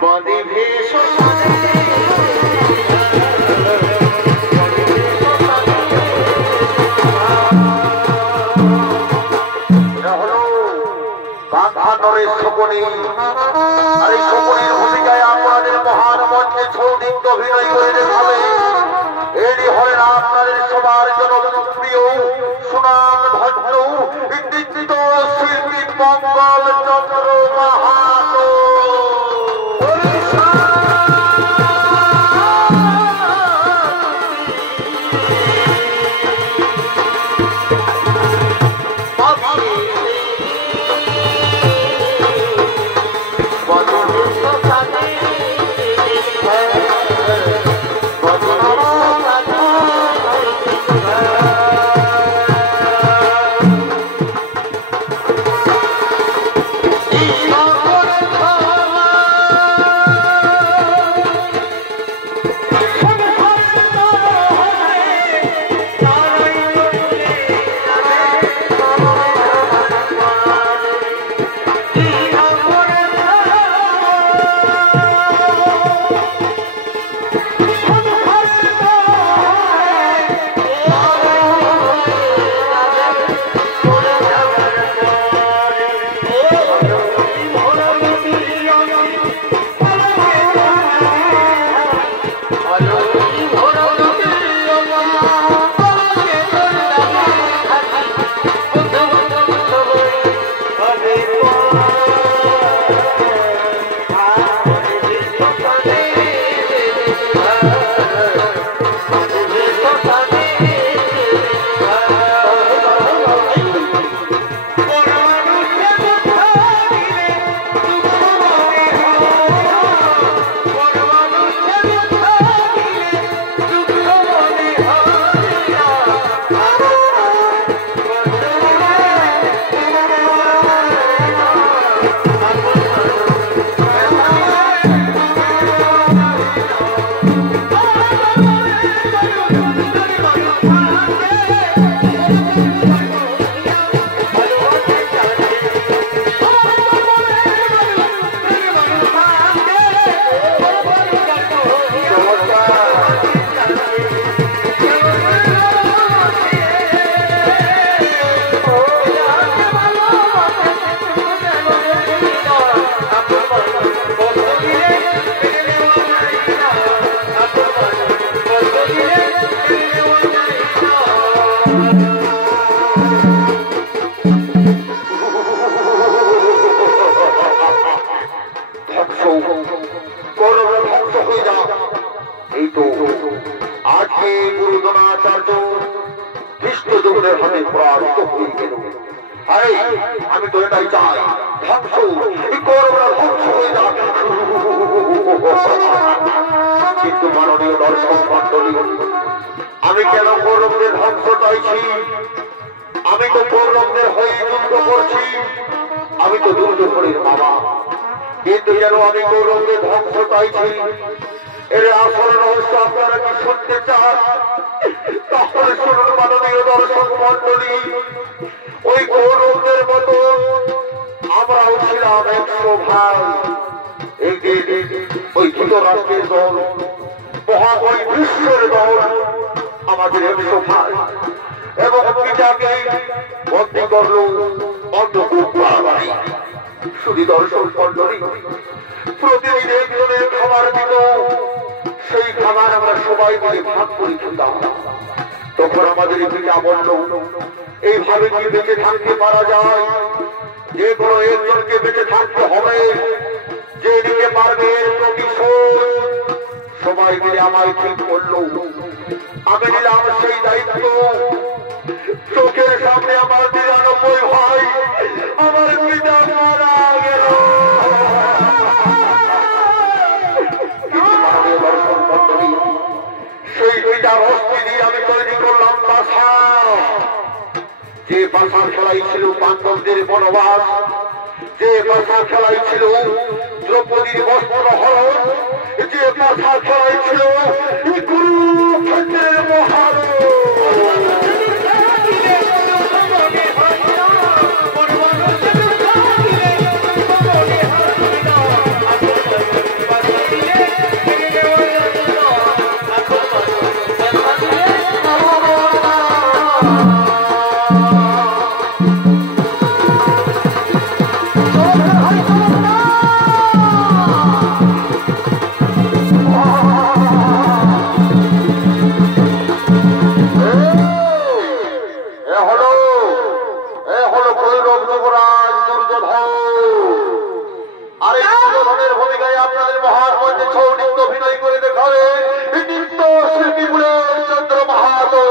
বনে ভেষ সাজে শকুনি আর এই শকুনির ভূমিকায় আপনাদের মহান মঞ্চে সৌদিগ্ধ অভিনয় করে দেখাবে এরই হলেন আপনাদের সবার জনপ্রিয় সুনাম ধন্য বিদ্যুৎ শিল্পী মঙ্গল চন্দ্র মাহাতো। আমি তো এটাই চাই ধ্বংস হয়ে যাক। কিন্তু মাননীয় দর্শক মন্ডলী, আমি কেন কৌরবদের ধ্বংস চাইছি? আমি তো কৌরবদের হয়ে যুদ্ধ করছি, আমি তো দুর্যোধনের বাবা, কিন্তু কেন আমি কৌরবদের ধ্বংস চাইছি? এর আসল রহস্য আপনারা কি শুনতে চান? তাহলে শুনুন মাননীয় দর্শক মন্ডলী, ওই কৌরবদের মতো আমরাও ছিলাম 100 ভাই। ওই ধৃতরাষ্ট্রের দল, মহাবলী বিশ্বের দল আমাদের 100 ভাই, এবং পিতাকে বন্দী করল অন্ধকূপ বাড়ি। শুধু দর্শক মন্ডলী, প্রতিদিন একজনের খাবার দিত, সেই খাবার আমরা সবাই মিলে ভাগ করে খেতাম। তখন আমাদের পিতা বলল, এইভাবে কি বেঁচে থাকতে পারা যায়? যে কোনো একজনকে বেঁচে থাকতে হবে, যে দিকে পারবে এর প্রতিশোধ। সবাই মিলে আমায় ঠিক করলো, আমি নিলাম সেই দায়িত্ব। চোখের সামনে আমার 99 ভাই, আমার পিতা মারা গেল। সেই পিতার অস্থি দিয়ে আমি তৈরি করলাম পাশা, যে পাশার খেলাই ছিল পাণ্ডবদের বনবাস, যে পাশার খেলাই ছিল দ্রৌপদীর বস্ত্র হরণ, যে পাশার খেলাই ছিল কুরুক্ষেত্রের মহারণ। দুর্যোধনের ভূমিকায় আপনাদের মহান মঞ্চে ছৌ নৃত্য অভিনয় করে দেখাবে নৃত্য শিল্পী চন্দ্র মাহাতো।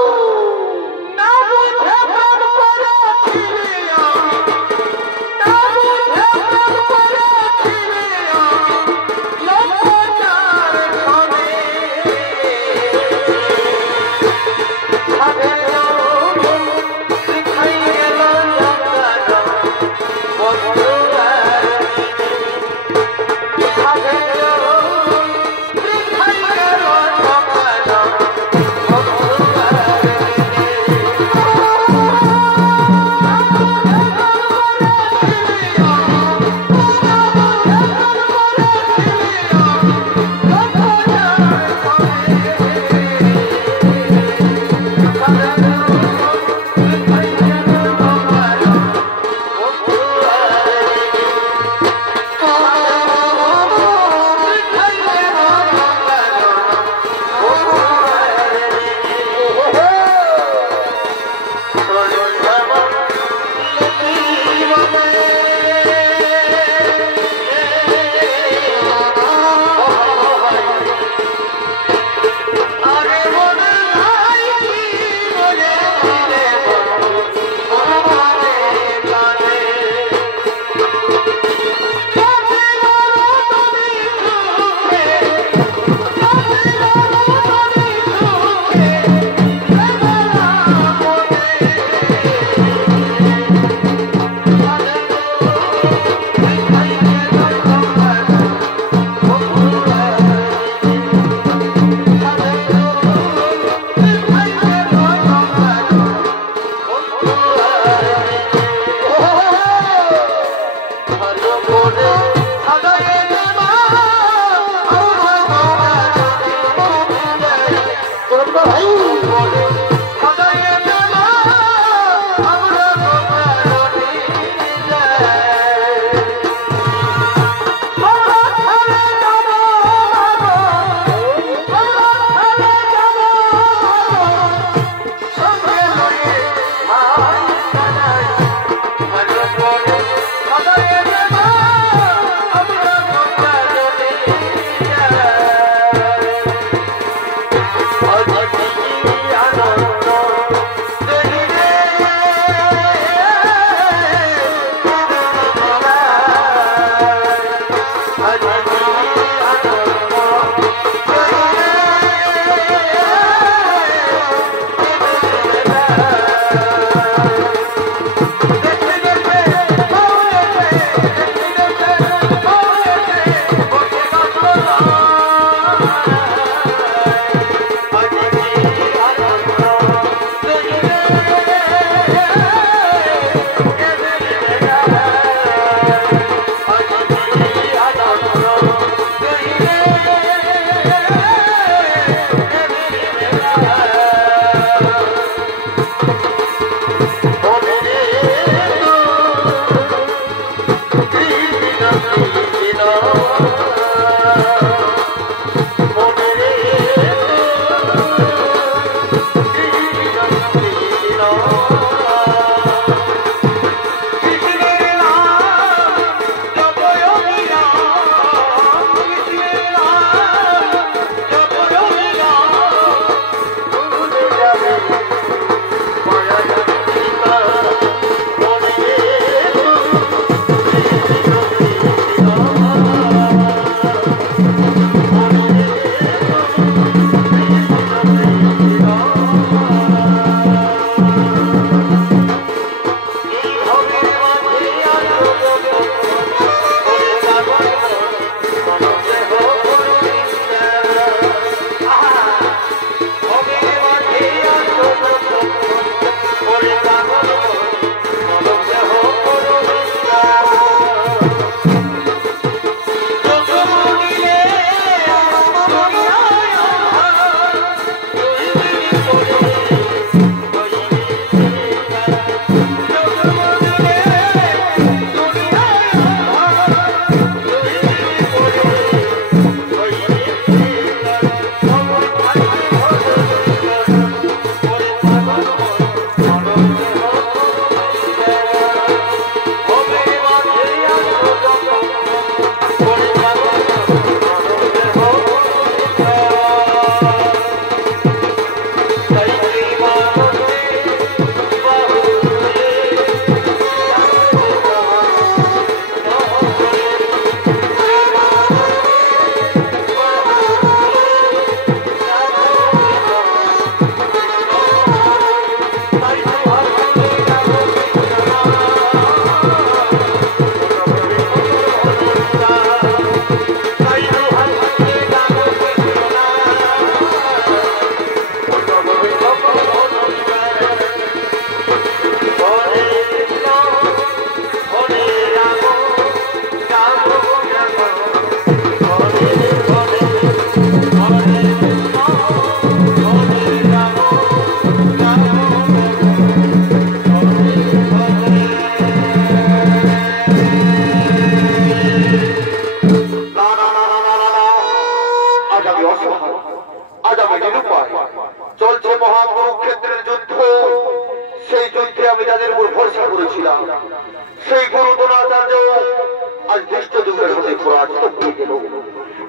দিয়ে গেল।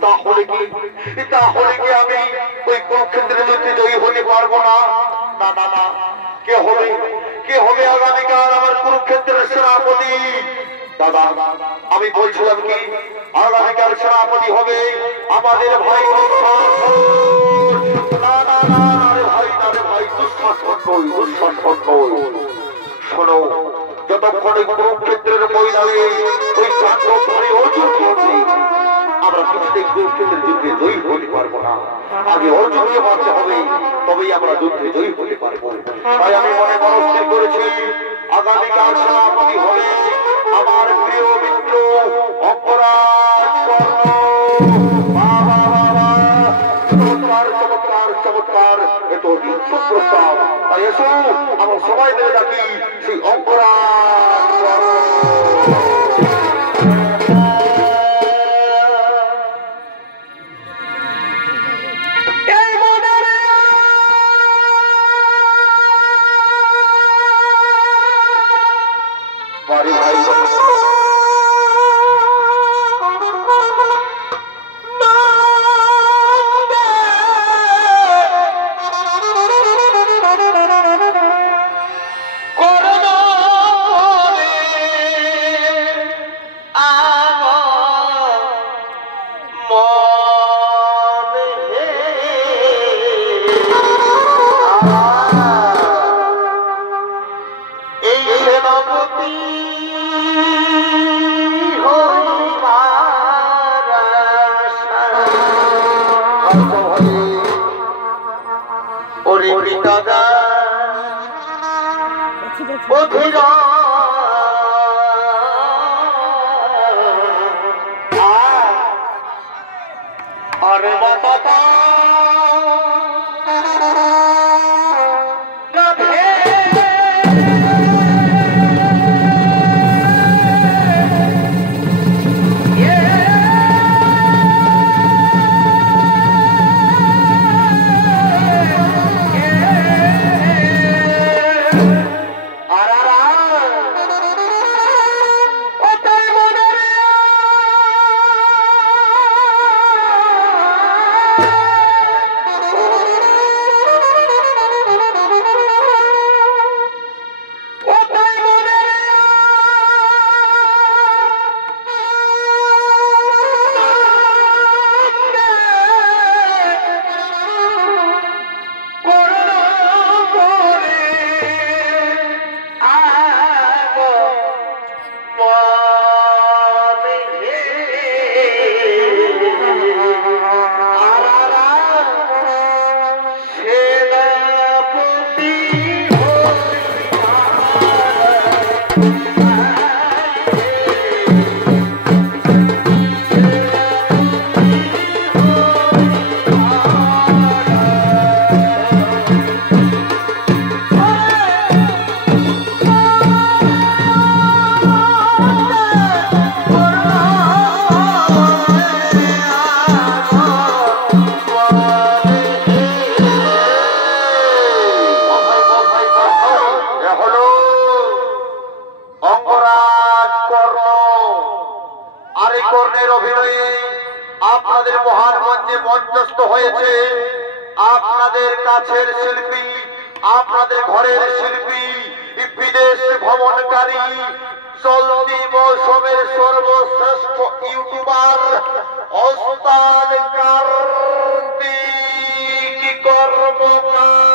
তাহলে কি আমি ওই কুরুক্ষেত্রের যুদ্ধে জয়ী হতে পারবো না? না না না, কে হবে আগামীকাল আমার কুরুক্ষেত্রের সেনাপতি? দাদা, আমি বলছিলাম কি, আগামীকাল সেনাপতি হবে আমাদের ভাই শোনো, যতক্ষণ কুরুক্ষেত্রের ময়দানে ওই কাণ্ডে অর্জুন করছে, আমরা কিছুতেই কুরুক্ষেত্রের যুদ্ধে জয়ী হতে পারবো না। আগে অর্জুনকে মারতে হবে, তবেই আমরা যুদ্ধে জয়ী হতে পারবো। তাই আমি মনে মনস্থির করেছি, আগামীকাল সেনাপতি হবে আমার প্রিয় মিত্র অঙ্গরাজ কর্ণ। চমৎকার, এত যুদ্ধ প্রস্তাব। তাই এসো আমরা সবাই মিলে ডাকি সেই অঙ্গরাজ কর্ণ। আপনাদের কাছের শিল্পী, আপনাদের ঘরের শিল্পী, বিদেশ ভ্রমণকারী, চলতি মৌসুমের সর্বশ্রেষ্ঠ ইউটিউবার ওস্তাদ কার্তিক কর্মকার।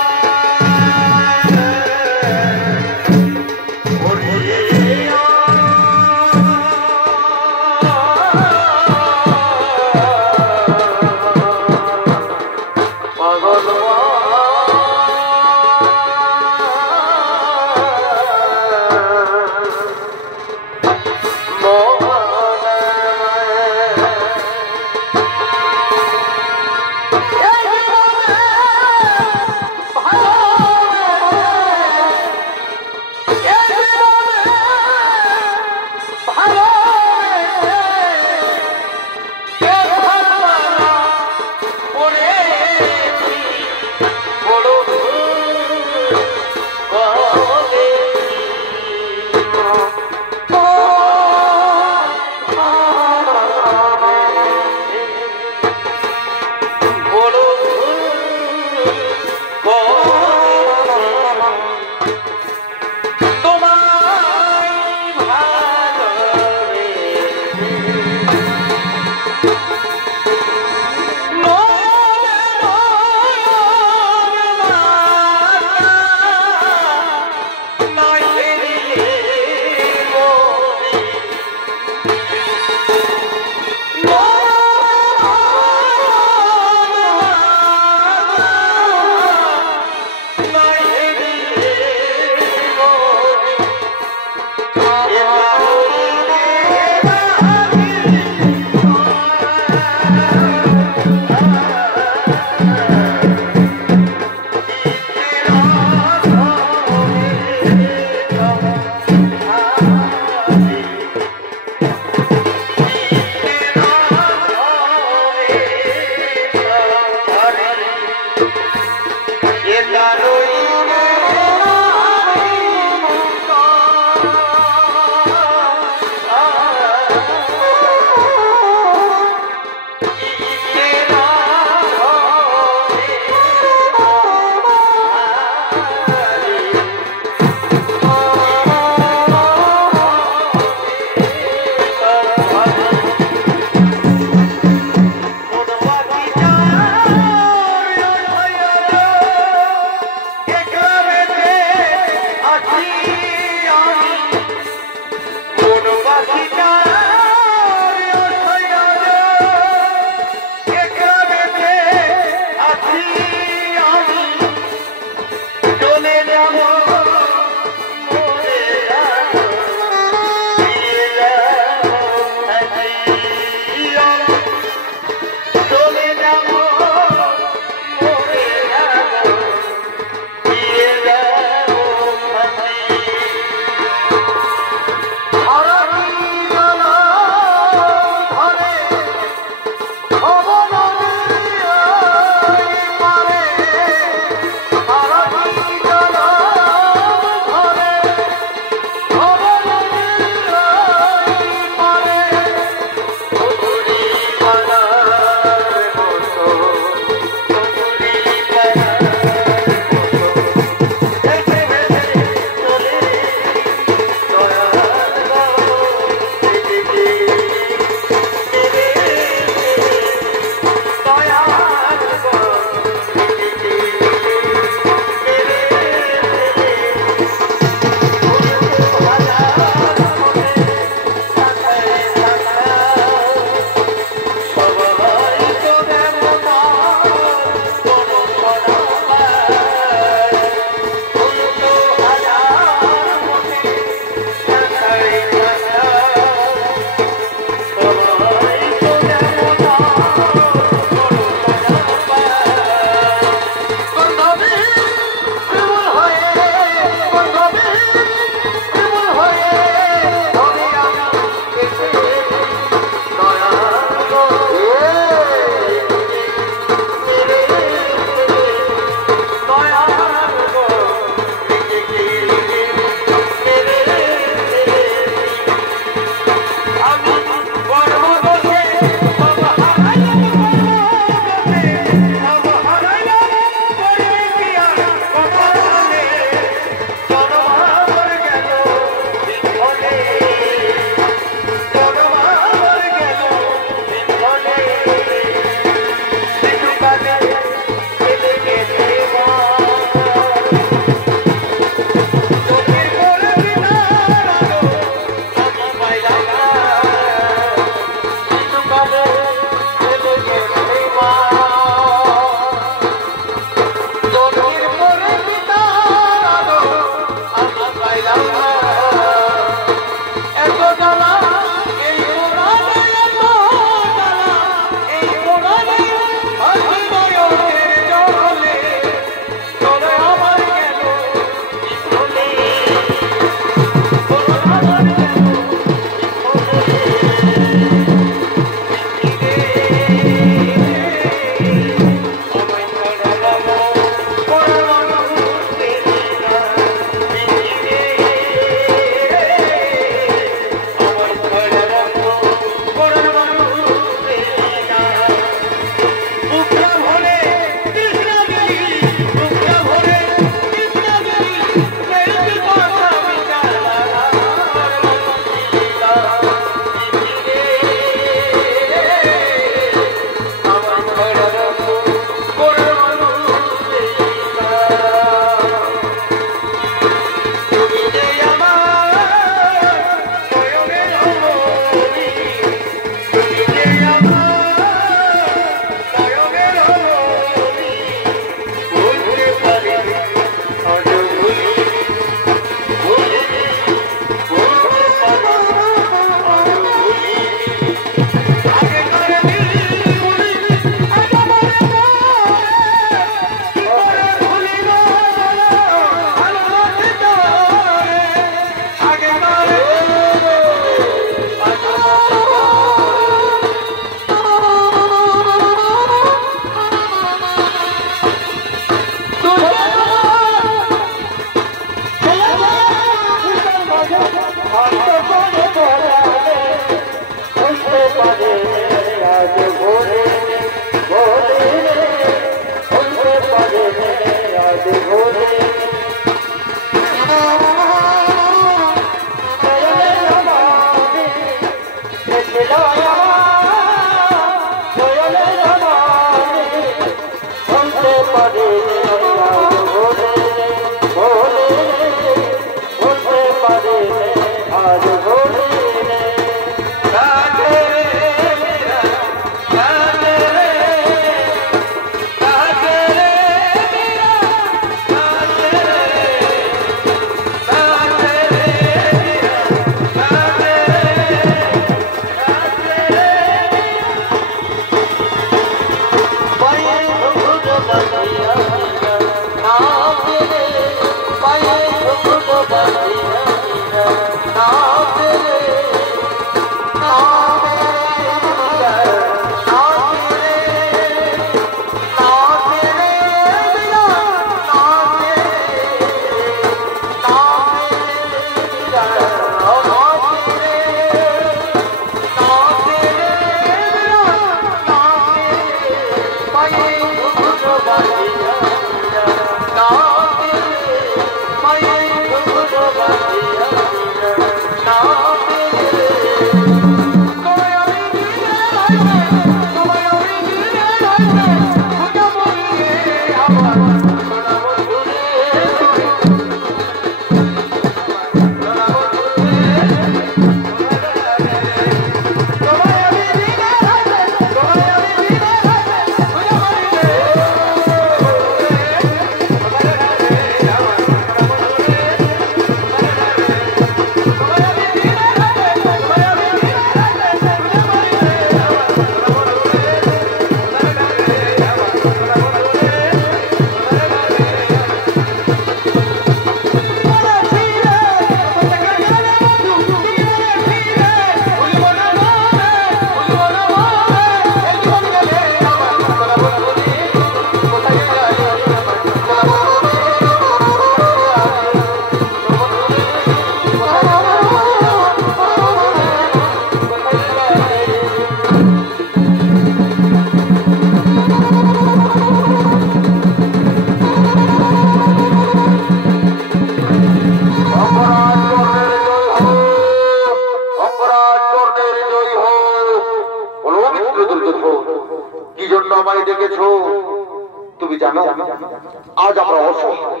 আজ আমরা অসহায়।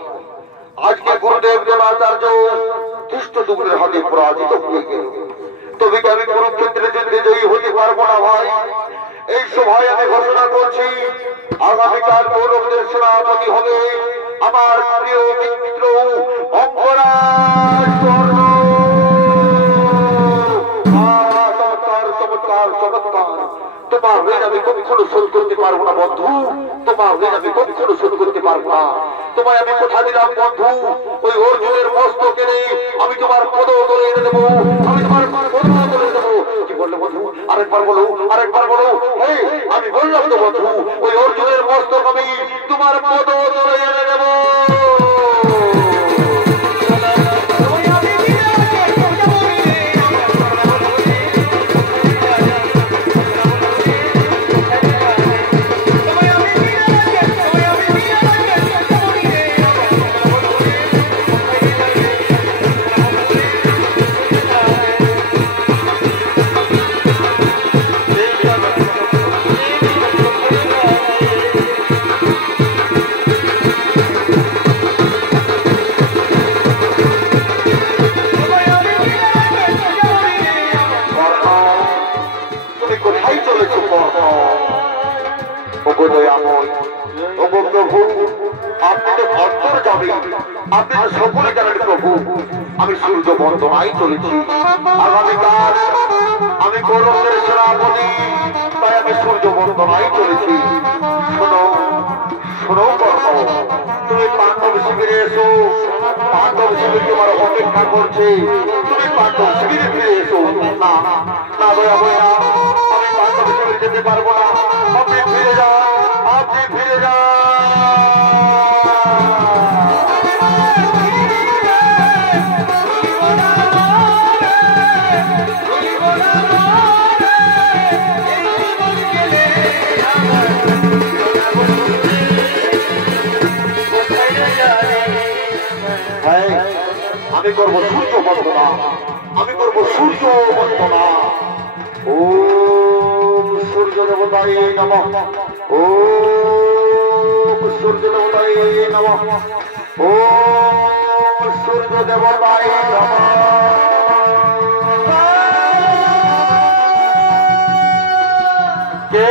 আজকে গুরুদেব দ্রোণাচার্য ধৃষ্টদ্যুম্নের হাতে পরাজিত হয়ে গেল। তবে কি আমি কুরুক্ষেত্রে যুদ্ধে জয়ী হতে পারবো না ভাই? এই সভায় আমি ঘোষণা করছি, আগামীকাল কৌরবদের সেনাপতি হবে আমার প্রিয় মিত্র অঙ্গরাজ কর্ণ। চমৎকার চমৎকার চমৎকার। তোমার ঋণ আমি কখনো শোধ করতে পারবো না বন্ধু, তোমার ঋণ আমি কখনো শোধ করতে পারবো না। তোমায় আমি কথা দিলাম বন্ধু, ওই অর্জুনের মস্তক এনে আমি তোমার পদ তলে এনে দেবো, আমি তোমার পদ তলে দেবো। কি বললে বন্ধু? আরেকবার বলো, আরেকবার বলো। আমি বললাম তো বন্ধু, ওই অর্জুনের মস্তক আমি তোমার পদ তলে এনে দেবো। আপনি তো সকলে জানেন প্রভু, আমি সূর্য বন্দনায় চলেছি। আগামীকাল আমি কৌরবদের সেনাপতি, তাই আমি সূর্য বন্দনায় চলেছি। শোনো শোনো কর্ণ, তুমি পাণ্ডব শিবিরে এসো, পাণ্ডব শিবির তোমার অপেক্ষা করছে। তুমি পাণ্ডব শিবিরে ফিরে এসো। না না দয়া বয়া, আমি পাণ্ডব শিবিরে যেতে পারবো না। আপনি ফিরে যান, আপনি ফিরে যান। আমি করবো সূর্য বন্দনা, আমি করবো সূর্য বন্দনা। ওম সূর্য দেবতায় নমঃ, ওম সূর্য দেবতায় নমঃ, ওম সূর্য দেবতায় নমঃ। কে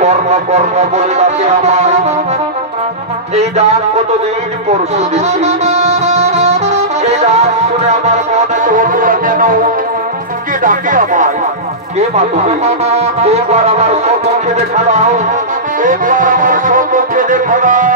কর্ণ কর্ণ বলে ডাকে আমার? এই ডাক কতদিন পর শুনেছি, এই ডাক শুনে আমার মনে হলো কেন? কে ডাকে আমার? কে মা তুমি? একবার আমার সম্মুখে দেখা দাও, একবার আমার সম্মুখে দেখা দাও।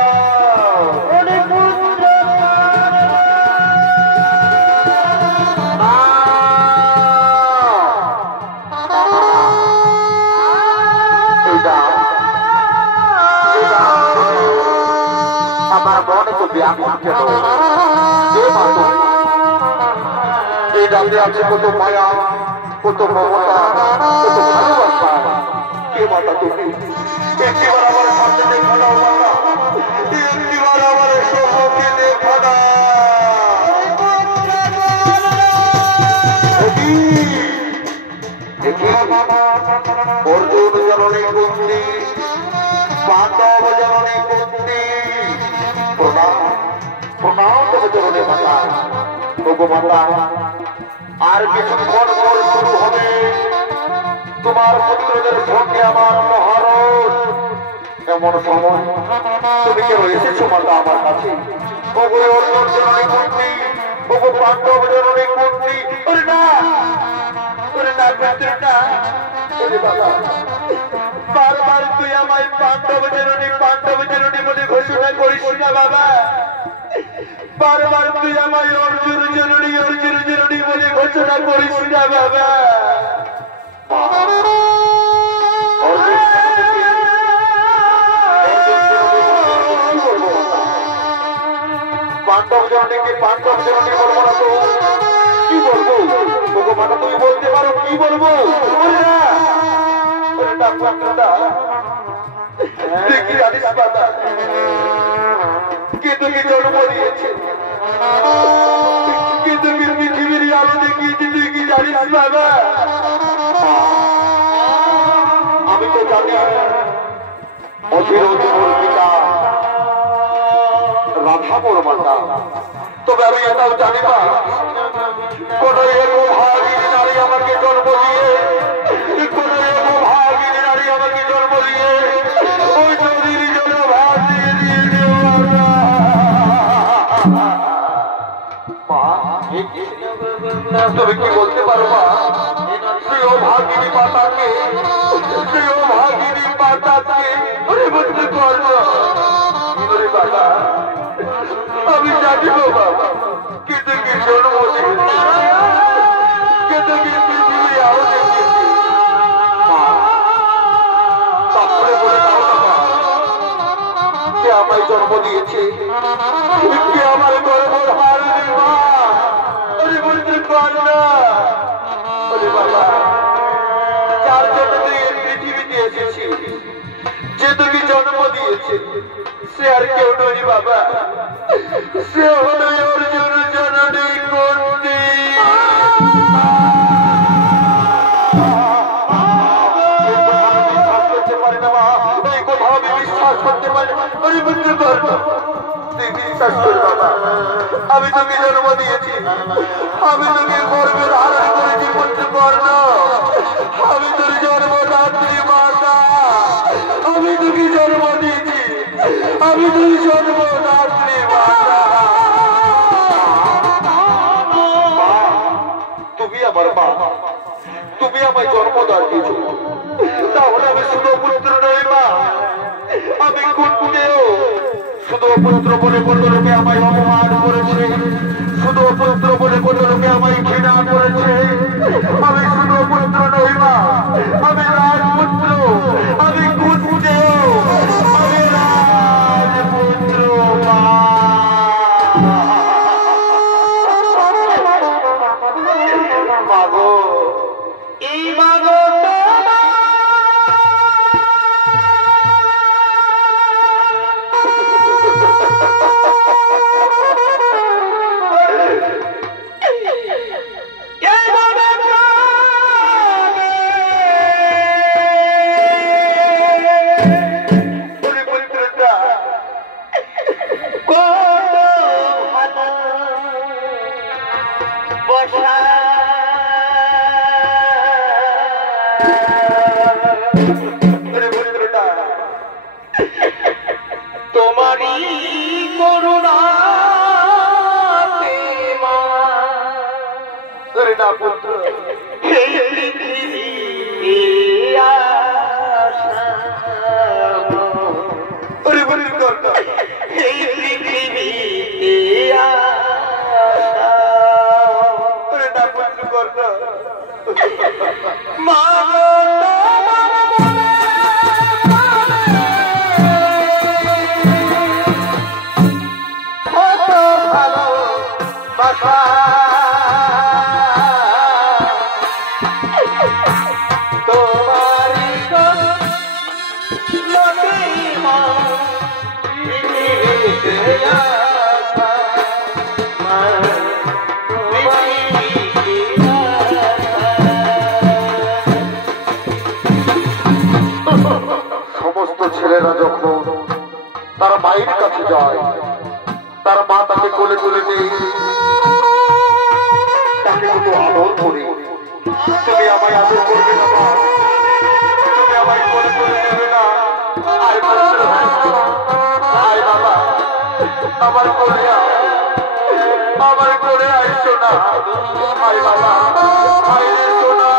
আমার মনে তো ব্যাকুল কেন? কে মা তুমি? এই ডাকে আছে কত মায়া, কত মমতা, কত ভালোবাসা। কে মাতা তুমি? একটিবার আমার সামনে দেখা দাও মাতা, একটিবার আমার সম্মুখে দেখা দাও। অর্জুন জননী কুন্তি, পাণ্ডব জননী কুন্তি, প্রণাম প্রণাম তবে জননী মাতা। তবু মাতা, আর কিছুক্ষণ পর শুরু হবে তোমার পুত্রদের সঙ্গে আমার মহারণ। এমন সময় তুমি কেন এসেছো মাতা আমার কাছে? ওগো অর্জুন জননী কুন্তি, ওগো পাণ্ডব জননী কুন্তি। ওরে না, ওরে না পুত্র না, ওরে বাবা, বারবার তুই আমায় পাণ্ডব জননী বলে ঘোষণা করিস না বাবা। বারবার তুই আমায় অর্জুন জননী বলে ঘোষণা করিস না বাবা। পাণ্ডব জননীকে পাণ্ডব জননী বলবো না তো কি বলবো? ওগো মাতা, তুমি বলতে পারো কি বলবো? দেখি জানিস মাতা, কে তোকে জন্ম দিয়েছে, কে তোকে পৃথিবীর আলো দেখিয়েছে, তুই কি জানিস বাবা? আমি তো জানি অচির মাথা মোর মাথা। তবে আমি এটাও জানি না কোন এক ভাগিনী নারী আমাকে জন্ম দিয়ে, কোন এক ভাগিনী নারী আমাকে জন্ম দিয়ে ওই নদীর জন্য ভাগ দিয়ে দিয়ে তুমি কি বলতে পারো মা? সেই ভাগিনী মাতাকে, সেই ভাগিনী মাতাকে বলতে পারবো বাবা? আমি জানি বাবা, কিন্তু কি জন্ম কিন্তু কি পৃথিবী আরো দেখেছি। তারপরে বলে দাও বাবা, কে আমায় জন্ম দিয়েছে, কে আমার গর্বর হার মা? বলতে পার না বাবা, যার জন্য তুই এই পৃথিবীতে এসেছি, যে তোকে জন্ম দিয়েছে, সে আর কেউ নয় বাবা, সে হলো অর্জুন জননী কুন্তি। বিশ্বাস করতে পারি না মা, এই কথা আমি বিশ্বাস করতে পারি না। আমি বুঝতে পারবো, তুই বিশ্বাস কর বাবা, আমি তোকে জন্ম দিয়েছি, আমি তোকে গর্বে ধারণ করেছি, বুঝতে পারলো? আমি তোর জন্মদাত্রী মাতা, আমি তোকে জন্ম দিয়েছি, আমি তোর জন্মদাত্রী মাতা। তুমি আমার মা, তুমি আমায় জন্মদান দিয়েছো, তাহলে আমি শুধু পুত্র নই মা, আমি কুন্তিও শুধু পুত্র বলে কোনো লোকে আমায় অপমান করেছে, শুধু পুত্র বলে কোনো লোকে আমায় ঘৃণা করেছে। আমি শুধু পুত্র নই মা, আমি রাজপুত্র, আমি কুন্তিও, আমি রাজপুত্র মা। মাগো, এই মাগো ছেলেরা যখন তার মায়ের কাছে যায়, তার মা তাকে কোলে তুলে নেই, তাকে কত আদর করে। তুমি আমায় আদর করবে না মা, তুমি আমায় কোলে তুলে নেবে না? আয় বাবা, আমার কোলে আয়, আমার কোলে আয় সোনা, আয় বাবা, আয় রে সোনা।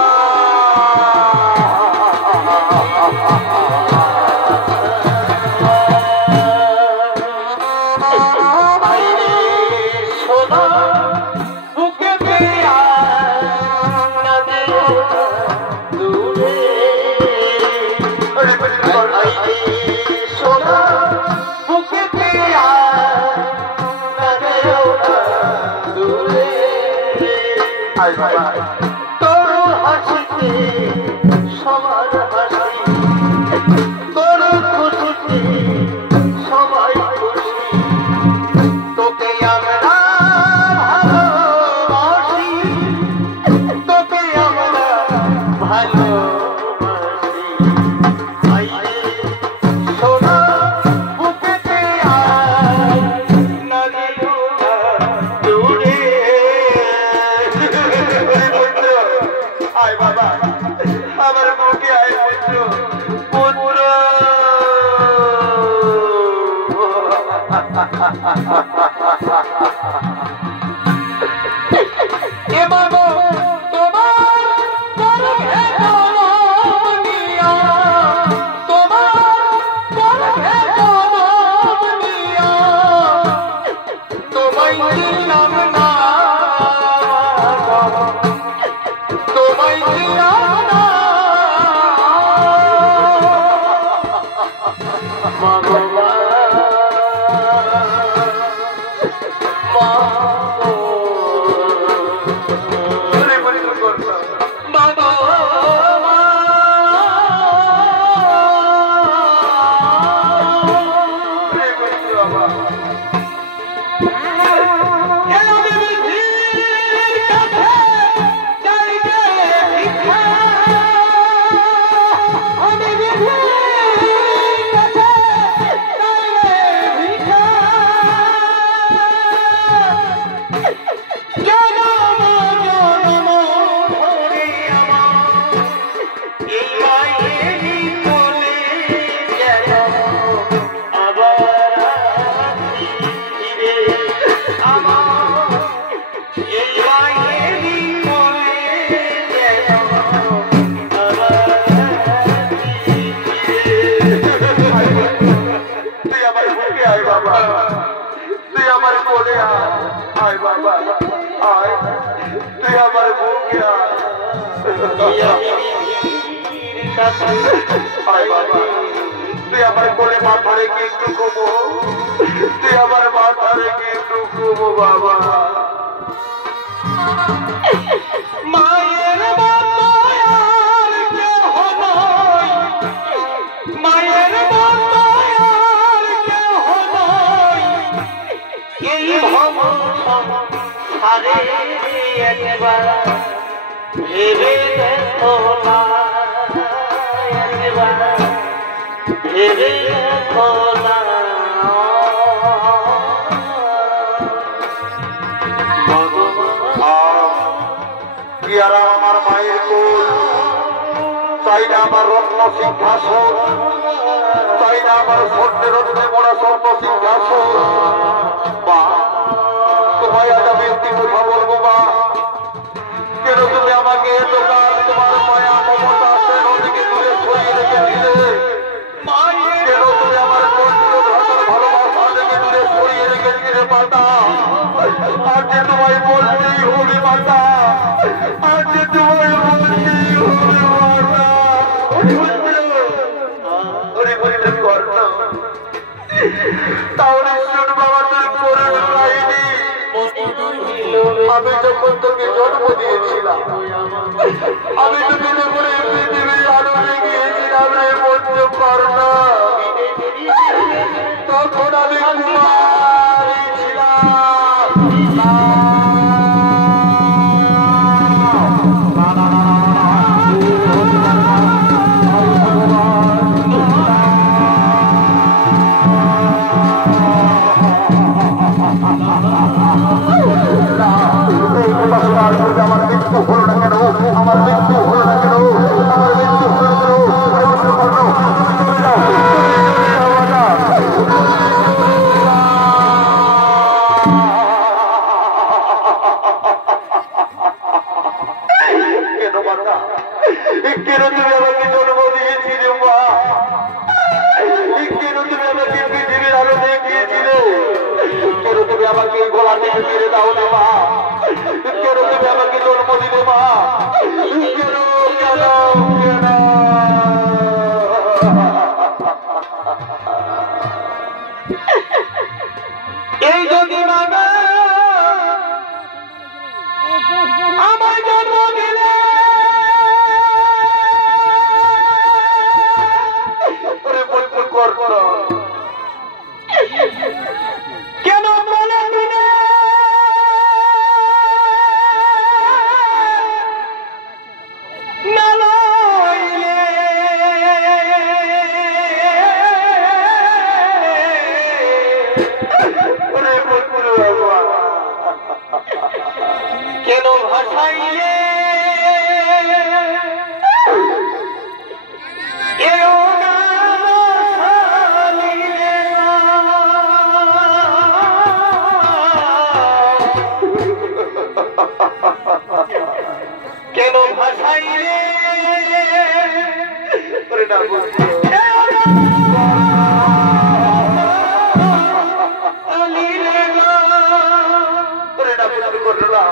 তোর হাসিতে সবার হাসি, তোর খুশিতে সবাই খুশি, তোকে আমরা ভালোবাসি, তোকে আমরা ভালোবাসি। আইরে সোনা বুকেতে আয়, না ভাই রে ওরে না বন্ধু ওরে না বন্ধু করলা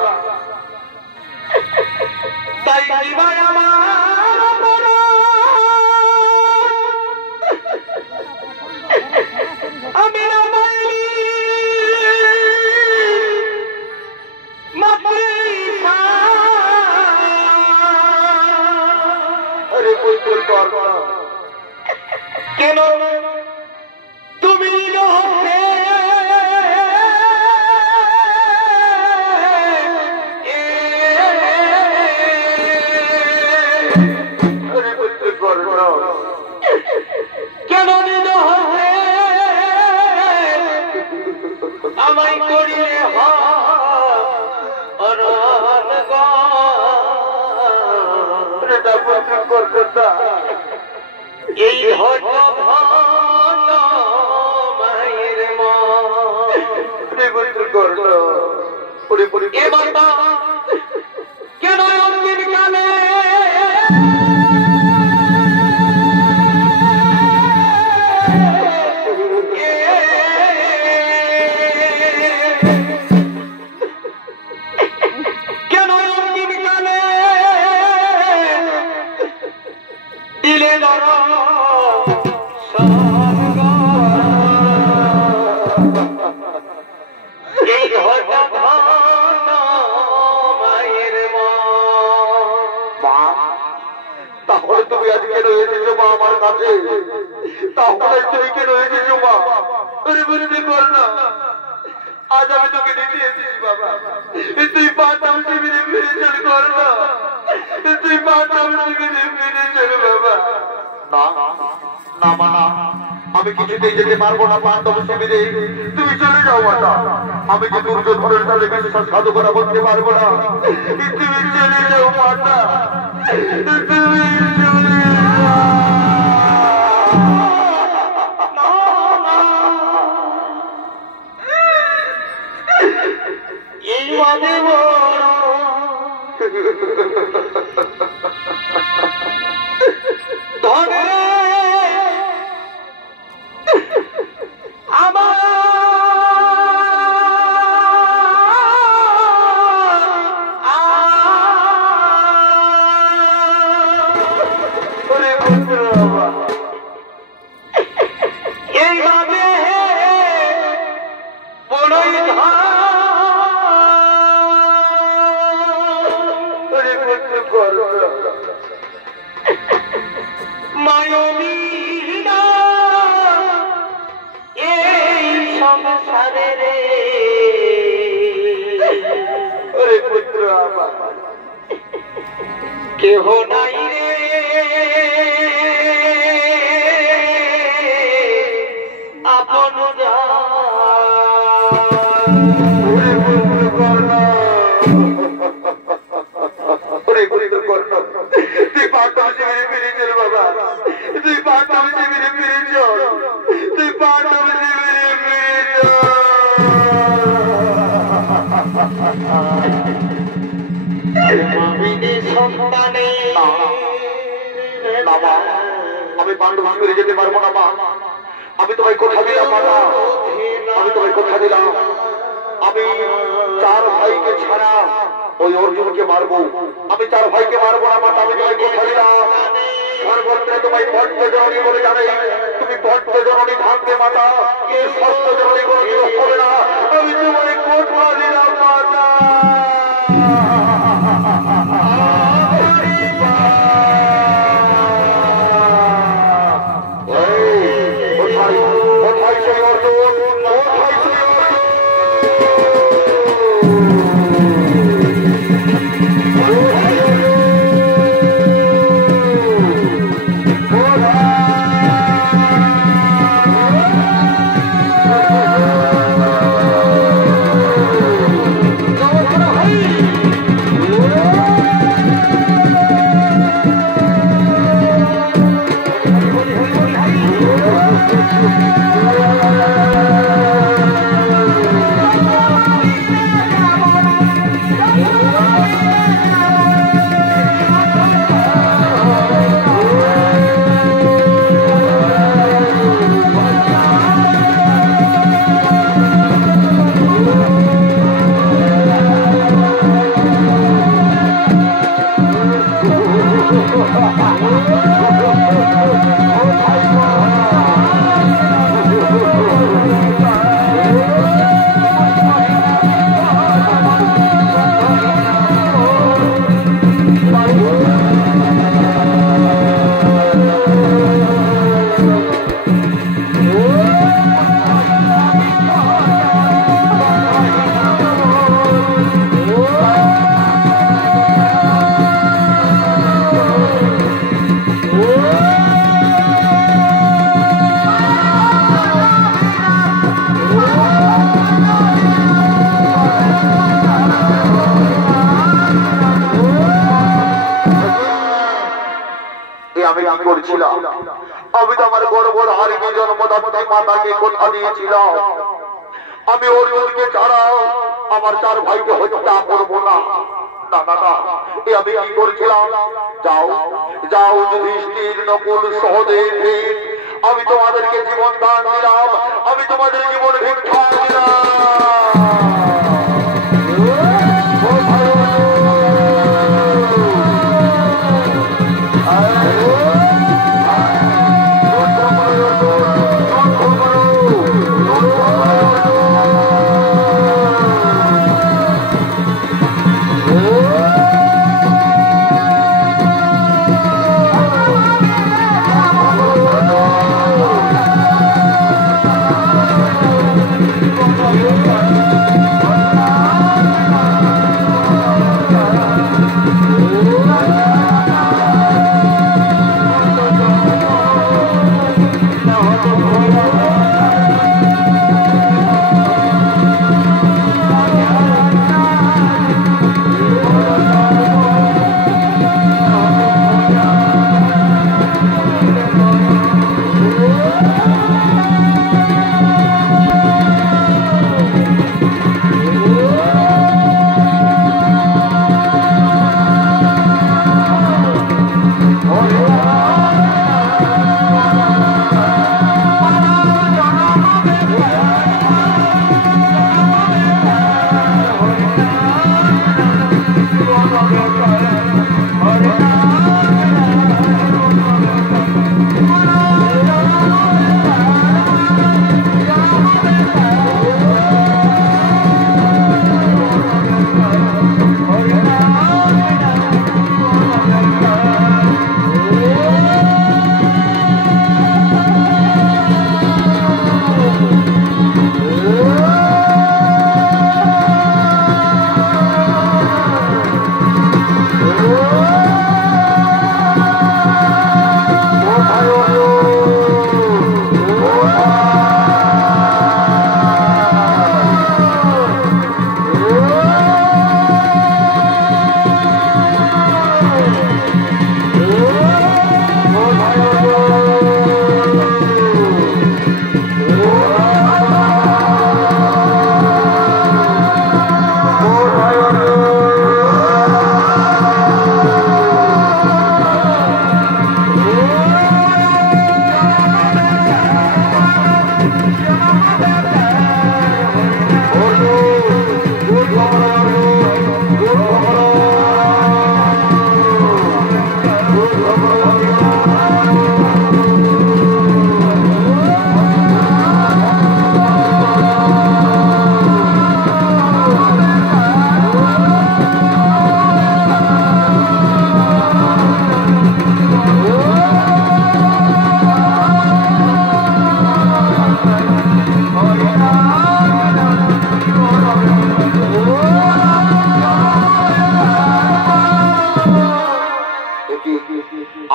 তাই জীবন আমার আমি अरे कोई कोई कर কেন তুমি अरे कोई कोई कर কেন নিজ হতে আমায় করিলে अरे ना बंधु कर करता এই হট মায়ের মা अरे बंधु कर पूरी पूरी এ বাবা কেন অন্তিম কালে কেন অন্তিম কালে দিলে ধরো এই হঠাৎ মায়ের মা তাহলে তুমি আজ কেন এসেছো মা আমার কাছে তাহলে তুমি কেন এসেছো মা আরে বন্ধু কর না আজ আমি তোকে নিতে এসেছি বাবা তুই পাঠাও শিবিরে ফিরে চল কর না তুই পাঠাও শিবিরে ফিরে চল বাবা না না মা না আমি কিছুতেই যেতে পারবো না পাণ্ডব শিবিরে তুমি চলে যাও মাতা আমি যে দুর্যোধনের সাথে বিশেষ সাধুকতা করতে পারবো না তুমি চলে যাও মাতা তুমি চলে এই মানে ধরে আমার এইভাবে বড়ই মায়নীরা এই সংসারে রে ওরে পুত্র আমার কেহ নাই রে আপন ওরে পুত্র কর্ণ ওরে পুত্র কর্ণ তুই পাণ্ডব শিবিরে ফিরে চল বাবা তুই পাণ্ডব শিবিরে ফিরে চল তুই পাণ্ডব শিবিরে ফিরে সন্তানে বাবা আমি পাণ্ডব শিবিরে যেতে পারবো না মা আমি তোমায় কথা দিলাম মাতা আমি তোমায় কথা দিলাম আমি 4 ভাইকে ছাড়া ওই অর্জুনকে মারবো আমি 4 ভাইকে মারবো না মাতা আমি তোমায় কথা দিলাম সর্বত্র তোমায় ভট্ট জননী বলে জানাই তুমি ভট্ট জননী ভাঙবে মাতা এই সত্য জননী কোনো কিছু হবে না আমি তোমায় কথা দিলাম মাতা কোথায় সেই অর্জুন কোথায় সেই অর্জুন করছিলাম। আমি তো আমার গর্বর হারিয়ে জন্মদাত্রী মাতাকে কথা দিয়েছিলাম, আমি অর্জুনকে ছাড়া আমার 4 ভাইকে হত্যা করবো না। না না না, আমি কি করছিলাম? যাও যাও যুধিষ্ঠির, নকুল, সহদেব, আমি তোমাদেরকে জীবন দান দিলাম, আমি তোমাদের জীবন ভিক্ষা দিলাম।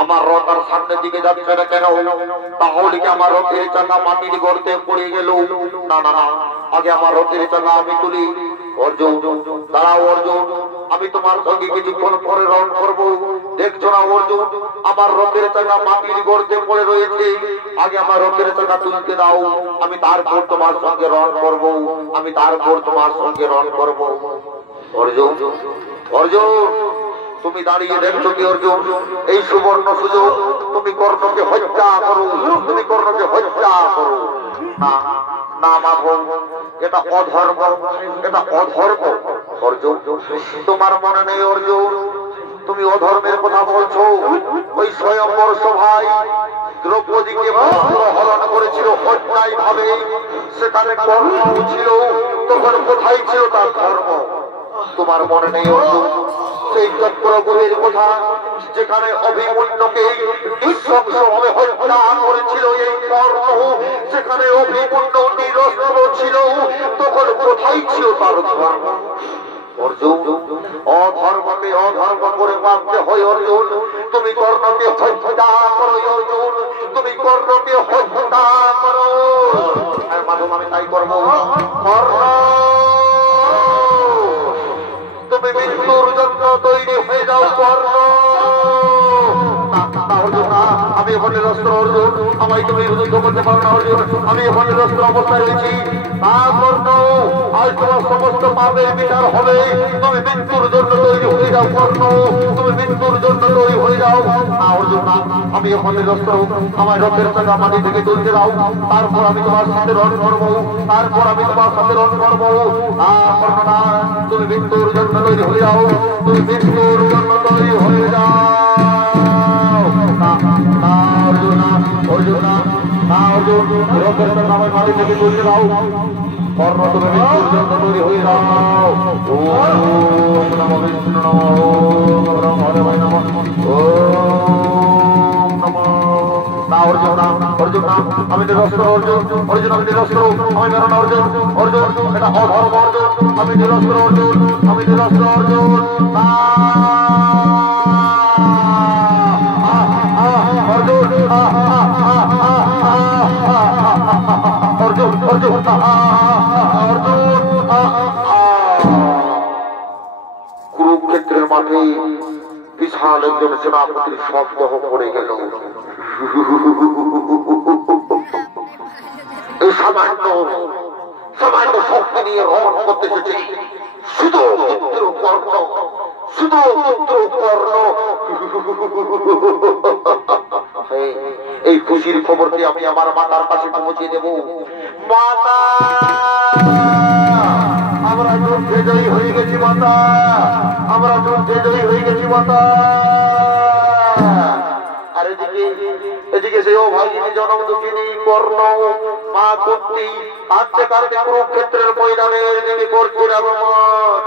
আমার রথ আর সামনের দিকে যাচ্ছে না কেন? তাহলে কি আমার রথের চাকা মাটির গর্তে পড়ে গেল? না না না, আগে আমার রথের চাকা আমি তুলি। অর্জুন দাঁড়াও, অর্জুন আমি তোমার সঙ্গে কিছুক্ষণ পরে রণ করব। দেখছো না অর্জুন, আমার রথের চাকা মাটির গর্তে পড়ে রয়েছে, আগে আমার রথের চাকা তুলতে দাও, আমি তারপর তোমার সঙ্গে রণ করব, আমি তারপর তোমার সঙ্গে রণ করব। অর্জুন অর্জুন তুমি দাঁড়িয়ে দেখছো কি অর্জুন? এই সুবর্ণ সুযোগ, তুমি কর্ণকে হত্যা করো, তুমি কর্ণকে হত্যা করো। না না মাগো, এটা অধর্ম, এটা অধর্ম। অর্জুন তোমার মনে নেই অর্জুন, তুমি অধর্মের কথা বলছো? ওই স্বয়ম্বর সভায় দ্রৌপদীকে হরণ করেছিল অন্যায় ভাবে, সেখানে কর্ণ ছিল, তখন কোথায় ছিল তার ধর্ম? তোমার মনে নেই অর্জুন সেই চক্রগুলির কথা, যেখানে অভিমন্যুকে নৃশংসভাবে হত্যা করেছিল এই কর্ণ, সেখানে অভিমন্যু নিরস্ত্র ছিল, তখন কোথায় ছিল তার ধর্ম? অর্জুন অধর্মকে অধর্ম করে মানতে হয় অর্জুন, তুমি কর্ণকে হত্যা করো অর্জুন, তুমি কর্ণকে হত্যা করো। মাধব আমি তাই করবো। কর্ণ তুমি মৃত্যুর জন্য তৈরি হয়ে যাও কর্ণ। অর্জুন আমি এখন নিরস্ত্র অর্জুন, আমায় তুমি যুদ্ধ করতে পারো না অর্জুন, আমি এখন নিরস্ত্র অবস্থায় রয়েছি। কর্ণ, আজ তোমার সমস্ত পাপের বিচার হবে। তুমি মৃত্যুর জন্য তৈরি হয়ে যাও কর্ণ, তুমি মৃত্যুর জন্য তৈরি হয়ে যাও। অর্জুন না, আমি এখন নিরস্ত্র, আমার রথের চাকা মাটি থেকে তুলতে দাও, তারপর আমি তোমার সাথে রণ করবো, তারপর আমি তোমার সাথে রণ করবো। কর্ণ না, তুমি মৃত্যুর জন্য তৈরি হয়ে যাও, তুমি মৃত্যুর জন্য তৈরি হয়ে যাও। অর্জুন না, অর্জুন না, অর্জুন রথের চাকা আমার মাটি থেকে তুলতে দাও, কর্ণ তুমি মৃত্যুর জন্য তৈরি হয়ে যাও। ওম নমো বিষ্ণু নমো ওম হরে নমো ওম নমো। না অর্জুন না, অর্জুন না, আমি নিরস্ত্র অর্জুন, অর্জুন আমি নিরস্ত্র, আমি মেরো না অর্জুন, অর্জুন এটা অধর্ম অর্জুন, আমি নিরস্ত্র অর্জুন, আমি নিরস্ত্র অর্জুন। অর্জুন অর্জুন অর্জুন কুরুক্ষেত্রের মাঠে বিশাল একজন সেনাপতির শবদেহ পড়ে গেল। এই সামান্য সামান্য শক্তি নিয়ে রণ করতে এসেছে শুধু পুত্র কর্ণ, শুধু পুত্র কর্ণ। এই খুশির খবরটি আমি আমার মাতার কাছে পৌঁছে দেব। মাতা, আমরা যুদ্ধে জয়ী হয়ে গেছি মাতা, আমরা যুদ্ধে জয়ী হয়ে গেছি মাতা। আর এদিকে সেই অভাগিনী জনম দুঃখিনী কর্ণ মা কুন্তি কাঁদতে কাঁদতে কুরুক্ষেত্রের ময়দানে তিনি করছেন আগমন।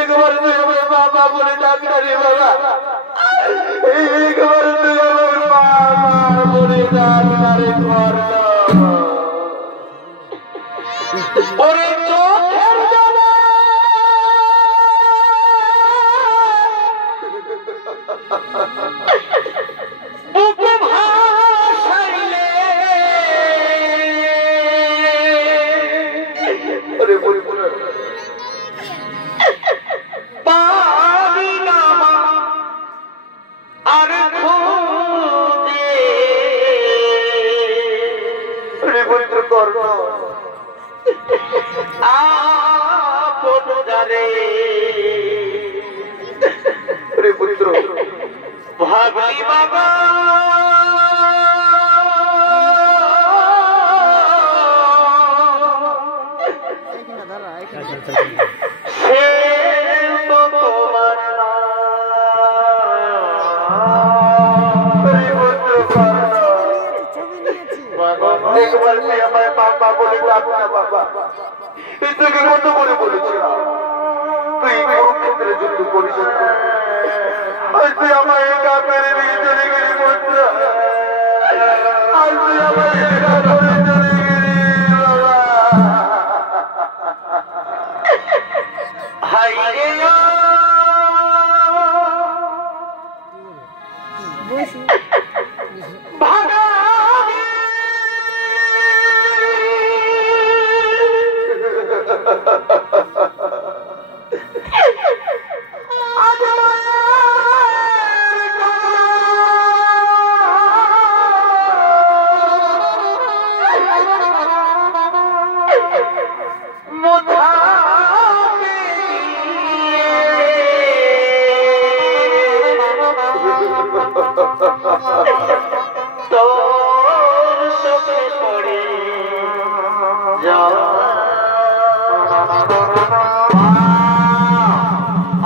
একবার তুই আমার বাবা বলে ডাক না রে বাবা, একবার তুই আমার বাবা বলে ডাক না রে কর্ণ। ওরে চোখের জলে বুকে ভাসাইলে, ওরে বলি বলি পাবি না আর খুঁজে, ওরে পবিত্র কর্ণ আপন যারে, ওরে পবিত্র ভাবলি বাবা সে তো তোমার না। একবার তুই আমায় বাবা বলে ডাক না বাবা, তোকে কত করে বলেছিলাম তুই কুরুক্ষেত্রে যুদ্ধ করিস, আজ তুই আমায় একা মেরে দিয়ে চলে গেলি পুত্র, আজ তুই আমায় একা ধরে চলে গেলি বাবা। হাই রে ভাগা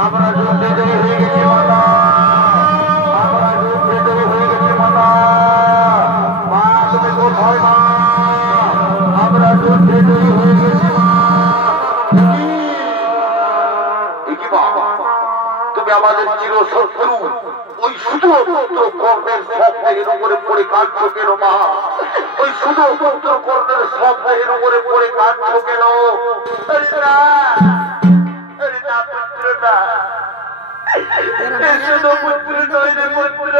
আমরা যুদ্ধে জয়ী হয়ে গেছি মাতা, আমরা যুদ্ধে জয়ী হয়ে গেছি মাতা। মা তুমি কোথায় মা, আমরা যুদ্ধে জয়ী হয়ে গেছি মা। তুমি আমাদের চির শত্রু, ওই শুধু পুত্র কর্ণের সব দেহের উপরে পড়ে কাঁদছো কেন মা, ওই শুধু পুত্র কর্ণের সব দেহের উপরে পড়ে কাঁদছো কেন? পুত্র নয় রে পুত্র,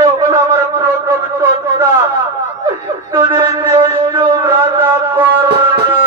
এখন আমার প্রথম সন্তান তোদের জ্যেষ্ঠ রাজা করোনা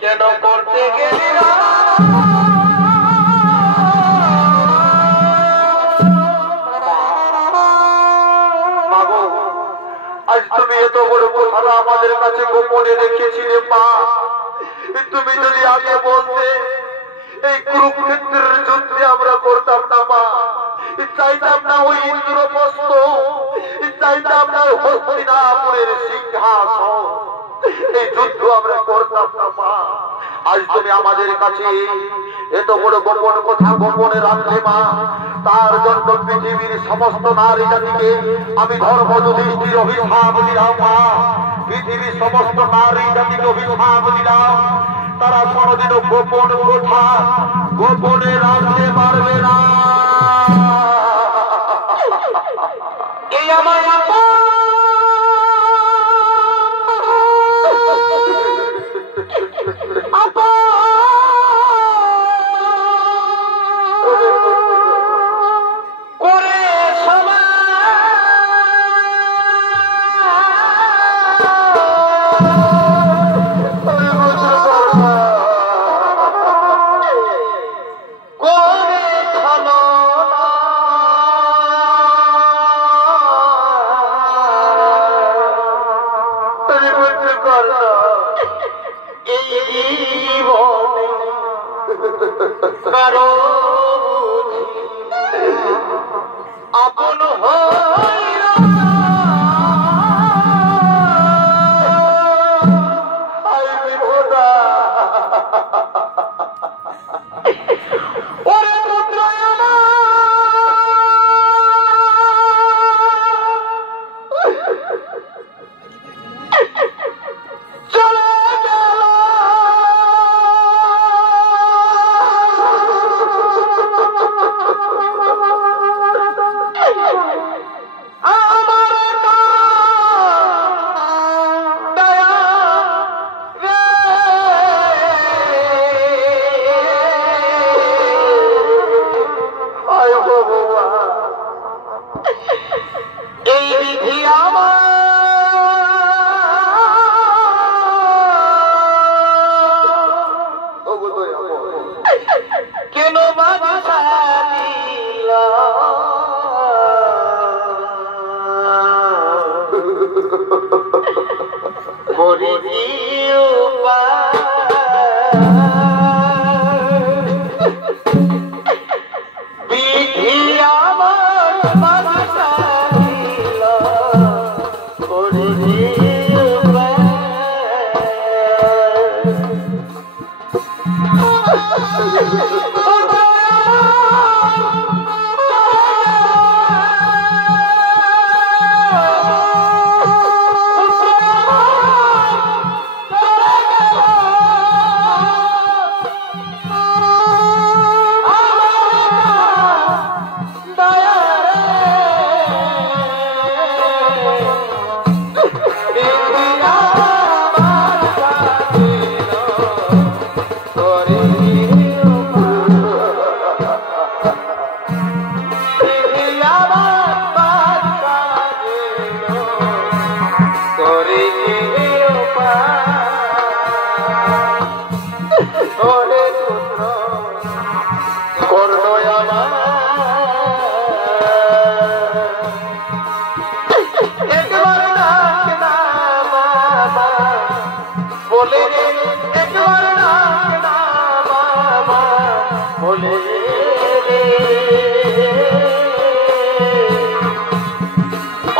কেন করতে গেলি আজ তুমি এত বড় কথা আমাদের কাছে গোপনে রেখেছিলে মা তুমি যদি আগে বলতে এই কুরুক্ষেত্রের যুদ্ধে আমরা করতাম না মা চাইতাম না ওই ইন্দ্রপ্রস্থ চাইতাম না হস্তিনাপুরের সিংহাসন এই যুদ্ধ আমরা করতাম না মা আজ তুমি আমাদের কাছে এত বড় গোপন কথা গোপনে রাখলে মা তার জন্য পৃথিবীর সমস্ত নারী জাতিকে আমি ধর্ম যুধিষ্ঠির অভিশাপ দিলাম মা পৃথিবীর সমস্ত নারী জাতিকে অভিশাপ দিলাম তারা কোনোদিনও গোপন কথা গোপনে রাখতে পারবে না এই আমার আপন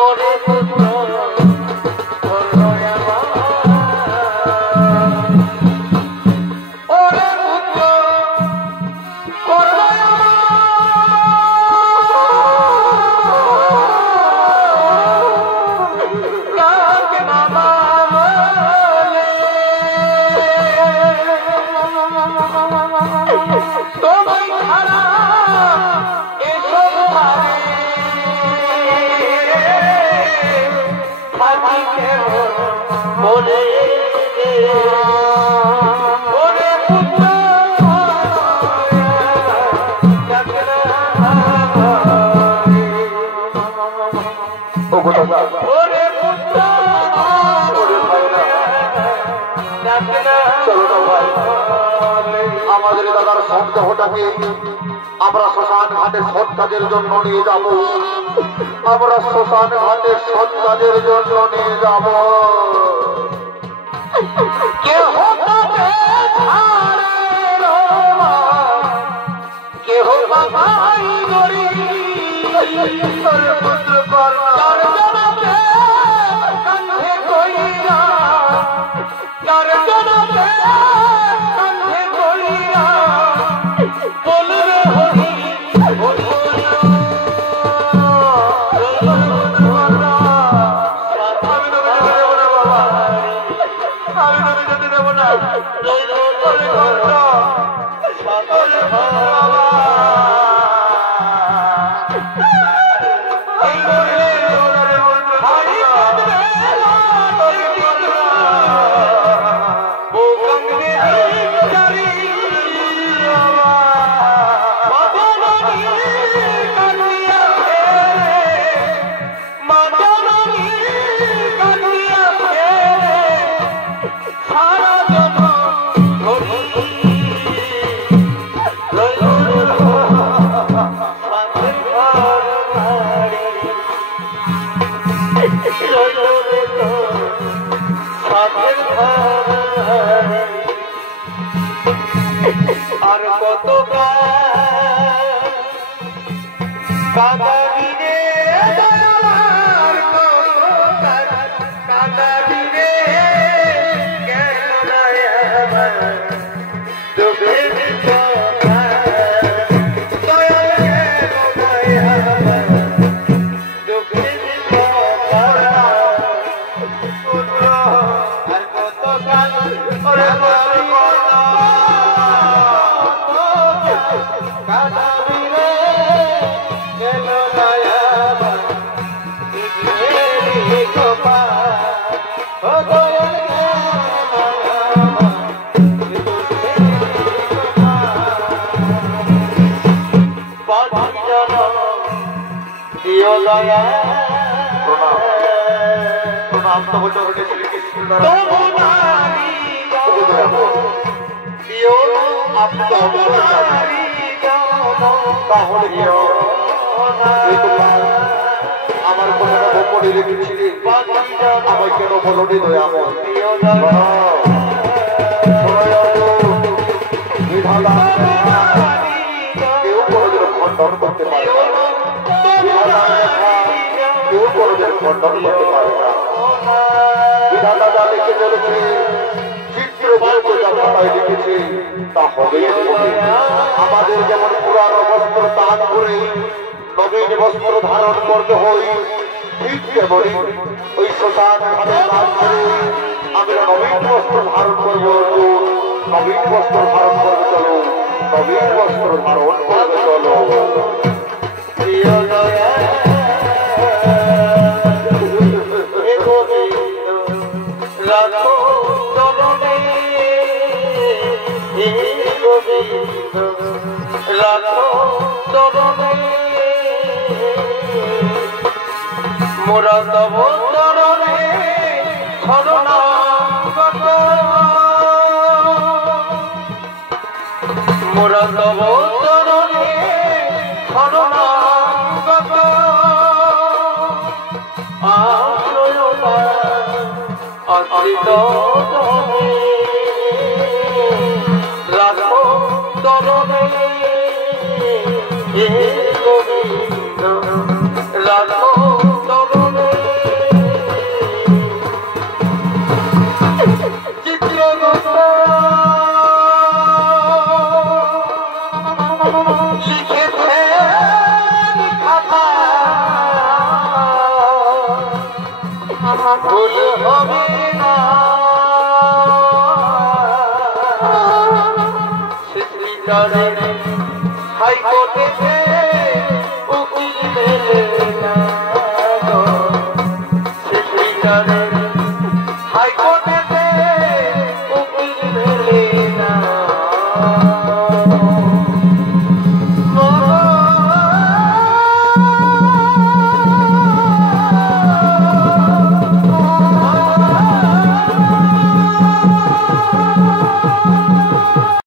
ওরে পুত্র আমাদের দাদার সন্দেহটাকে আমরা শ্মশান ঘাটে সৎ কাজের জন্য নিয়ে যাব। আমরা শ্মশান ঘাটে সৎ কাজের জন্য নিয়ে যাব। কেহ কেহ বাবাই গরি কান্ধে কইরা তার জনতে কান্ধে কইরা বলবে হরি হরি আর কত কাদাবি রে আর কত কাদাবি রে কেন আমার দুঃখের কথা দয়া কেন আমার দুঃখের কথা পুত্র আর কত কাল ওরে প্রণাম তব চরণে শ্রীকৃষ্ণ। আমার কোনো করে রেখেছিলি আমায় কেন বলনি দয়াময়? কেউ কোনোদিন খণ্ডন করতে পারে না, কেউ কোনোদিন খণ্ডন করতে পারে না। বিধাতা যা লিখে চলেছে, চিত্র বলতে যা খাতায় লিখেছে তা হবেই হবে। আমাদের যেমন পুরানো বস্ত্র দান করে নবীন বস্ত্র ধারণ করতে হই, ঠিক তেমনি ওই শ্মশান ঘাটে দান করে আমরা নবীন বস্ত্র ধারণ করব। নবীন বস্ত্র ধারণ করবে চলো, নবীন বস্ত্র ধারণ করবে চলো। মোরা তব চরণে শরণাগত, মোরা তব চরণে শরণাগত, আশ্রয়তা আশ্রিত রাখো চরণে গোবিন্দ রাখো চরণে চিত্রগুপ্ত লিখেছে কথা ভুল হবে না শ্রীচরণে